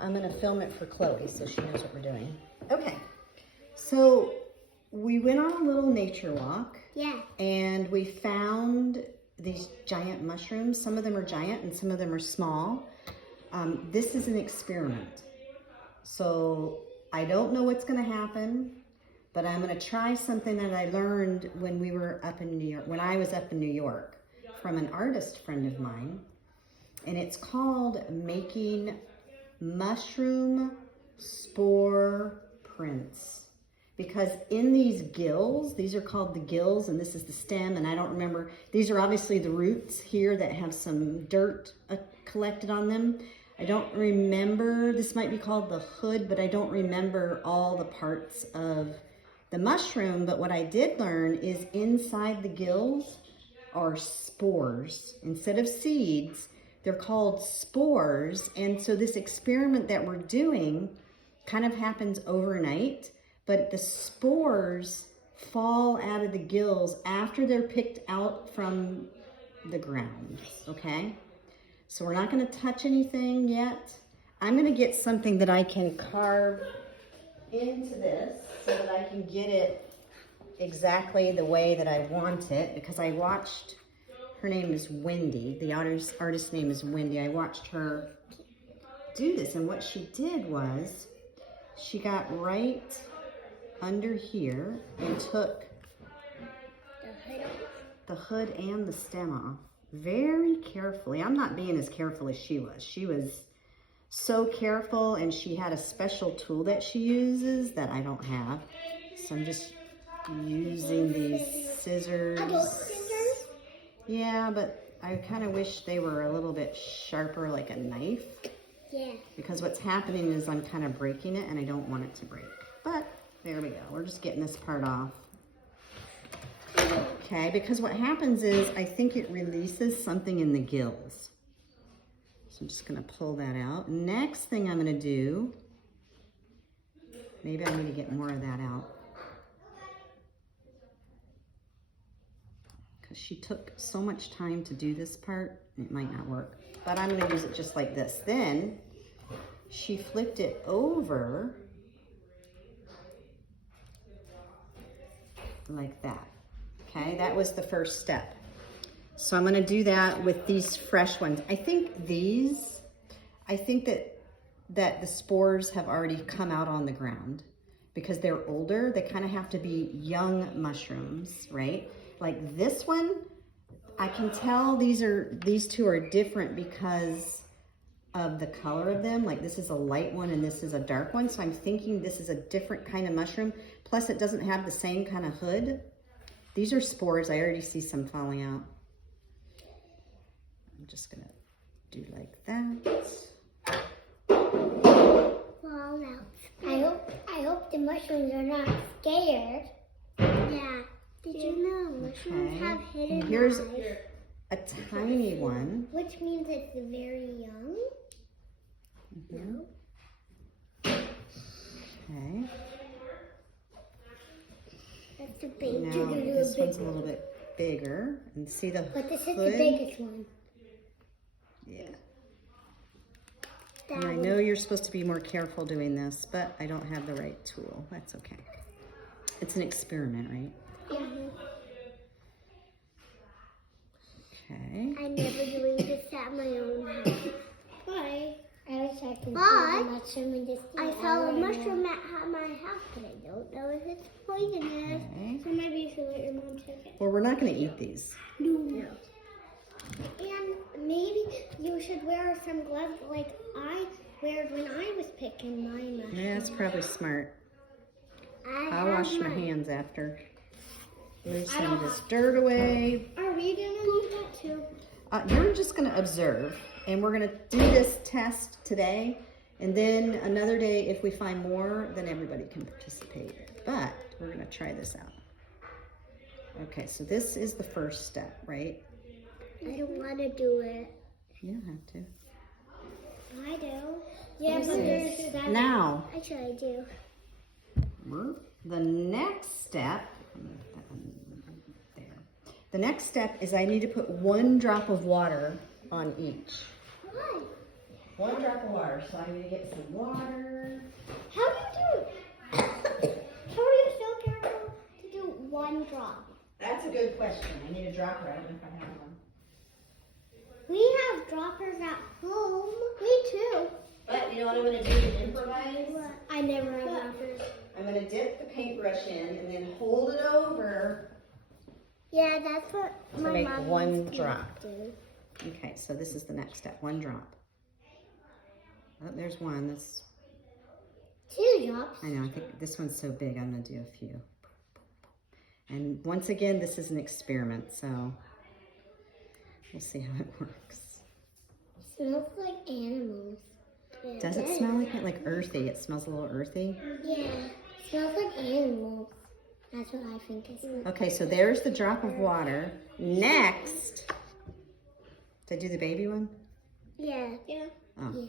I'm gonna film it for Chloe so she knows what we're doing. Okay, so we went on a little nature walk. Yeah. And we found these giant mushrooms. Some of them are giant and some of them are small. This is an experiment. So I don't know what's gonna happen, but I'm gonna try something that I learned when we were up in New York, when I was up in New York, from an artist friend of mine. And it's called making mushroom spore prints. Because in these gills, these are called the gills, and this is the stem, and I don't remember, these are obviously the roots here that have some dirt collected on them. I don't remember, this might be called the hood, but I don't remember all the parts of the mushroom. But what I did learn is inside the gills are spores. Instead of seeds, they're called spores. And so this experiment that we're doing kind of happens overnight, but the spores fall out of the gills after they're picked out from the ground, okay? So we're not gonna touch anything yet. I'm gonna get something that I can carve into this so that I can get it exactly the way that I want it, because I watched, her name is Wendy, the artist name is Wendy. I watched her do this, and what she did was she got right under here and took the hood and the stem off very carefully. I'm not being as careful as she was. She was so careful, and she had a special tool that she uses that I don't have. So I'm just using these scissors. Yeah, but I kind of wish they were a little bit sharper, like a knife. Yeah. Because what's happening is I'm kind of breaking it, and I don't want it to break. But there we go. We're just getting this part off. Okay, because what happens is I think it releases something in the gills. So I'm just going to pull that out. Next thing I'm going to do, maybe I need to get more of that out, because she took so much time to do this part, it might not work. But I'm going to use it just like this. Then she flipped it over like that. Okay, that was the first step. So I'm gonna do that with these fresh ones. I think that the spores have already come out on the ground because they're older. They kind of have to be young mushrooms, right? Like this one, I can tell these two are different because of the color of them. Like this is a light one and this is a dark one. So I'm thinking this is a different kind of mushroom. Plus it doesn't have the same kind of hood. These are spores. I already see some falling out. I'm just gonna do like that. Fall out. I hope the mushrooms are not scared. Yeah. Did you know mushrooms have hidden eyes? Here's a tiny one. Which means it's very young. Mm-hmm. Okay. That's the big. Now this one's a little bit bigger, and see the But this is hood? the biggest one. Yeah. And I know you're supposed to be more careful doing this, but I don't have the right tool. That's okay. It's an experiment, right? Yeah. Okay. I'm never doing this at my own house. Why? I wish I could see a mushroom and just I saw a mushroom at my house, but I don't know if it's poisonous. Okay. So maybe you should let your mom check it. Well, we're not going to eat these. No. And maybe you should wear some gloves like I wear when I was picking my mushrooms. Yeah, that's probably smart. I'll wash my hands after. Move some of this dirt away. Are we going to do that too? You're just going to observe, and we're going to do this test today, and then another day, if we find more, then everybody can participate. But we're going to try this out. Okay, so this is the first step, right? I don't want to do it. You don't have to. I do. Yeah, but there's that. Now, Actually, I do. the next step, there. The next step is I need to put 1 drop of water on each. Why? 1 drop of water. So I'm gonna get some water. How do you do? How are you so careful to do 1 drop? That's a good question. I need a dropper. I don't know if I have one. We have droppers at home. Me too. But you know what I'm gonna do to improvise? I never have droppers. I'm gonna dip the paintbrush in and then hold it over. Yeah, that's what To my make mom 1 used to drop. do. Okay, so this is the next step. 1 drop. Oh, there's 1. That's 2 drops. I know. I think this one's so big. I'm gonna do a few. And once again, this is an experiment, so we'll see how it works. Smells like animals. Does it smell like it? Like earthy? It smells a little earthy. Yeah, smells like animals. That's what I think it smells. Okay, so there's the drop of water. Next, did I do the baby one? Yeah. Yeah. Oh. Yeah.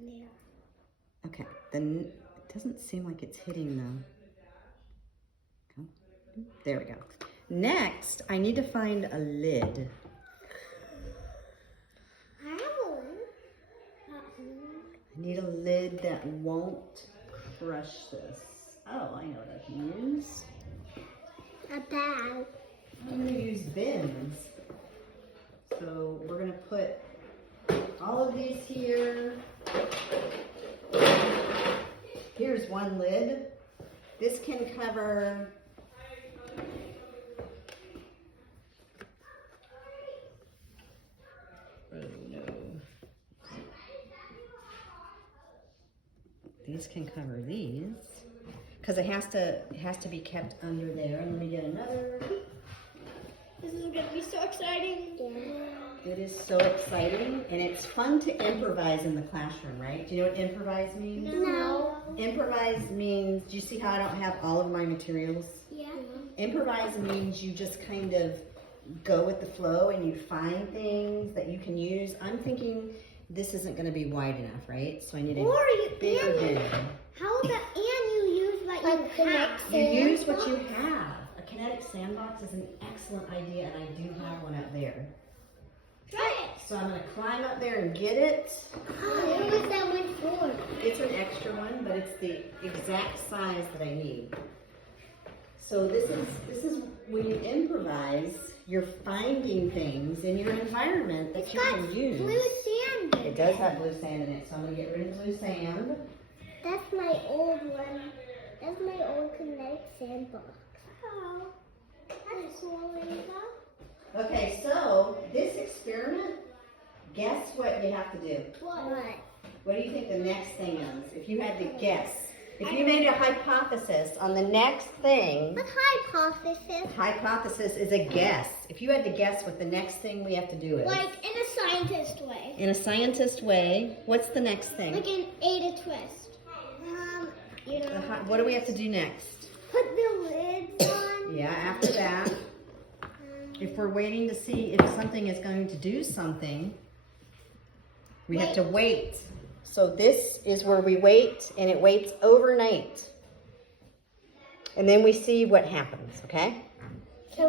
Yeah. Okay, then it doesn't seem like it's hitting though. Okay. There we go. Next, I need to find a lid. I have a lid. I need a lid that won't crush this. Oh, I know what I can use. A bag. I'm going to use bins. So we're going to put all of these here. Here's 1 lid. This can cover these can cover these because it has to be kept under there. And let me get another. This is gonna be so exciting. Yeah. It is so exciting, and it's fun to improvise in the classroom, right? Do you know what improvise means? No. Improvise means, do you see how I don't have all of my materials? Yeah. Improvise means you just kind of go with the flow and you find things that you can use. I'm thinking this isn't going to be wide enough, right? So I need a bigger bin. How about you use what you have? You use what you have. A kinetic sandbox is an excellent idea, and I do have one up there. Try it. So I'm going to climb up there and get it. What was that one for? It's an extra one, but it's the exact size that I need. So this is when you improvise, you're finding things in your environment that you can use. Blue sand. It does have blue sand in it, so I'm going to get rid of blue sand. That's my old one. That's my old kinetic sandbox. Oh, that's cool, Lisa. Okay, so this experiment, guess what you have to do? What? What do you think the next thing is? If you had to guess. If you made a hypothesis on the next thing. What's hypothesis? Hypothesis is a guess. If you had to guess what the next thing we have to do is. Like in a scientist way. In a scientist way, what's the next thing? Like an A to twist. You know. What do we have to do next? Put the lids on. Yeah, after that. If we're waiting to see if something is going to do something, we have to wait. So this is where we wait, and it waits overnight. And then we see what happens, okay? So